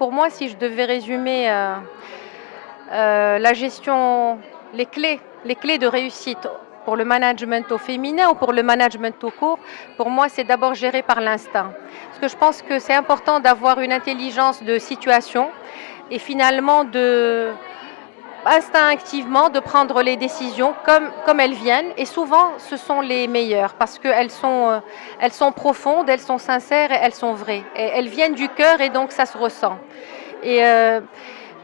pour moi, si je devais résumer la gestion, les clés de réussite pour le management au féminin ou pour le management tout court, pour moi, c'est d'abord géré par l'instinct. Parce que je pense que c'est important d'avoir une intelligence de situation et finalement instinctivement de prendre les décisions comme elles viennent. Et souvent, ce sont les meilleures parce elles sont profondes, elles sont sincères et elles sont vraies. Et elles viennent du cœur et donc ça se ressent. Et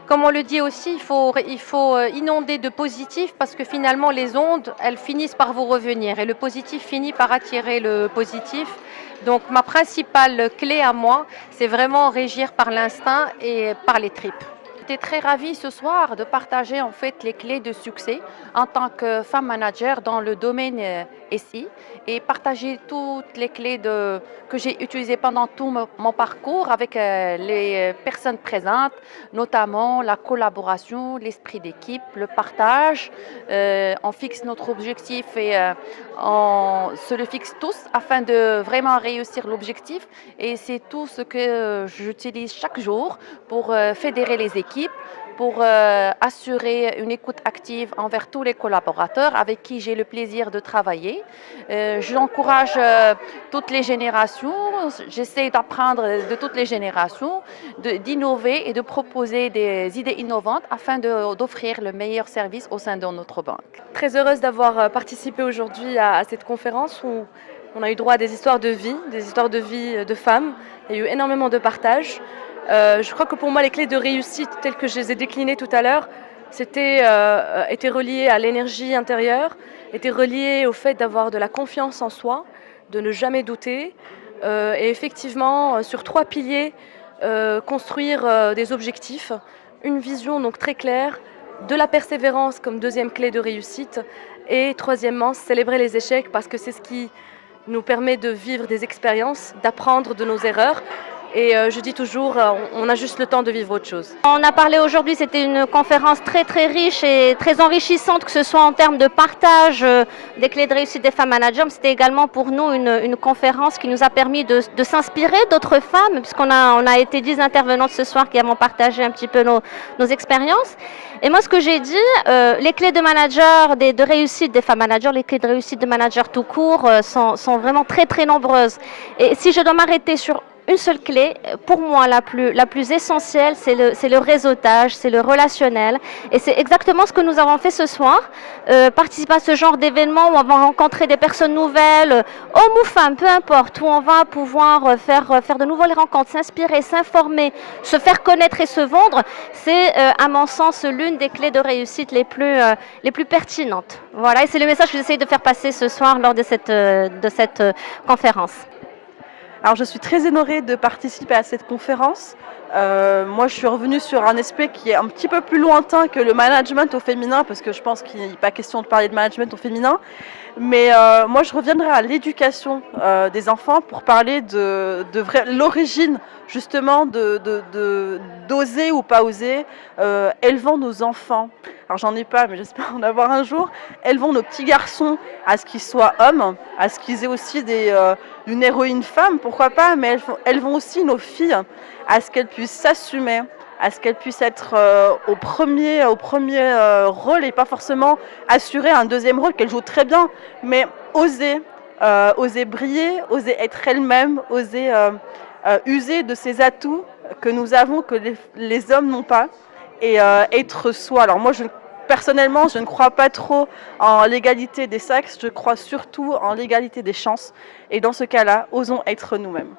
comme on le dit aussi, il faut inonder de positif parce que finalement les ondes, elles finissent par vous revenir et le positif finit par attirer le positif. Donc ma principale clé à moi, c'est vraiment régir par l'instinct et par les tripes. J'étais très ravie ce soir de partager en fait les clés de succès en tant que femme manager dans le domaine SI et partager toutes les clés que j'ai utilisées pendant tout mon parcours avec les personnes présentes, notamment la collaboration, l'esprit d'équipe, le partage. On fixe notre objectif et on se le fixe tous afin de vraiment réussir l'objectif et c'est tout ce que j'utilise chaque jour pour fédérer les équipes pour assurer une écoute active envers tous les collaborateurs avec qui j'ai le plaisir de travailler. J'encourage toutes les générations, j'essaie d'apprendre de toutes les générations, d'innover et de proposer des idées innovantes afin d'offrir le meilleur service au sein de notre banque. Très heureuse d'avoir participé aujourd'hui à cette conférence où on a eu droit à des histoires de vie de femmes. Il y a eu énormément de partage. Je crois que pour moi, les clés de réussite, telles que je les ai déclinées tout à l'heure, étaient reliées à l'énergie intérieure, étaient reliées au fait d'avoir de la confiance en soi, de ne jamais douter, et effectivement, sur 3 piliers, construire des objectifs, une vision donc très claire, de la persévérance comme deuxième clé de réussite, et troisièmement, célébrer les échecs parce que c'est ce qui nous permet de vivre des expériences, d'apprendre de nos erreurs. Et je dis toujours, on a juste le temps de vivre autre chose. On a parlé aujourd'hui, c'était une conférence très riche et très enrichissante, que ce soit en termes de partage des clés de réussite des femmes managers. C'était également pour nous une conférence qui nous a permis de s'inspirer d'autres femmes, puisqu'on a été 10 intervenantes ce soir qui avons partagé un petit peu nos expériences. Et moi, ce que j'ai dit, les clés de manager, de réussite des femmes managers, les clés de réussite de managers tout court sont vraiment très nombreuses. Et si je dois m'arrêter sur une seule clé, pour moi la plus essentielle, c'est le réseautage, c'est le relationnel. Et c'est exactement ce que nous avons fait ce soir. Participer à ce genre d'événement où on va rencontrer des personnes nouvelles, hommes ou femmes, peu importe, où on va pouvoir faire de nouvelles rencontres, s'inspirer, s'informer, se faire connaître et se vendre, c'est à mon sens l'une des clés de réussite les plus pertinentes. Voilà, et c'est le message que j'essaie de faire passer ce soir lors de cette conférence. Alors, je suis très honorée de participer à cette conférence. Moi, je suis revenue sur un aspect qui est un petit peu plus lointain que le management au féminin, parce que je pense qu'il n'est pas question de parler de management au féminin. Mais moi, je reviendrai à l'éducation des enfants pour parler de l'origine, justement, d'oser ou pas oser. Élevons nos enfants. Alors, j'en ai pas, mais j'espère en avoir un jour. Élevons nos petits garçons à ce qu'ils soient hommes, à ce qu'ils aient aussi une héroïne femme, pourquoi pas, mais élevons aussi nos filles à ce qu'elles puissent s'assumer, à ce qu'elles puissent être au premier rôle et pas forcément assurer un deuxième rôle qu'elles jouent très bien, mais oser briller, oser être elles-mêmes, oser user de ces atouts que nous avons, que les hommes n'ont pas, et être soi. Alors moi, personnellement, je ne crois pas trop en l'égalité des sexes, je crois surtout en l'égalité des chances, et dans ce cas-là, osons être nous-mêmes.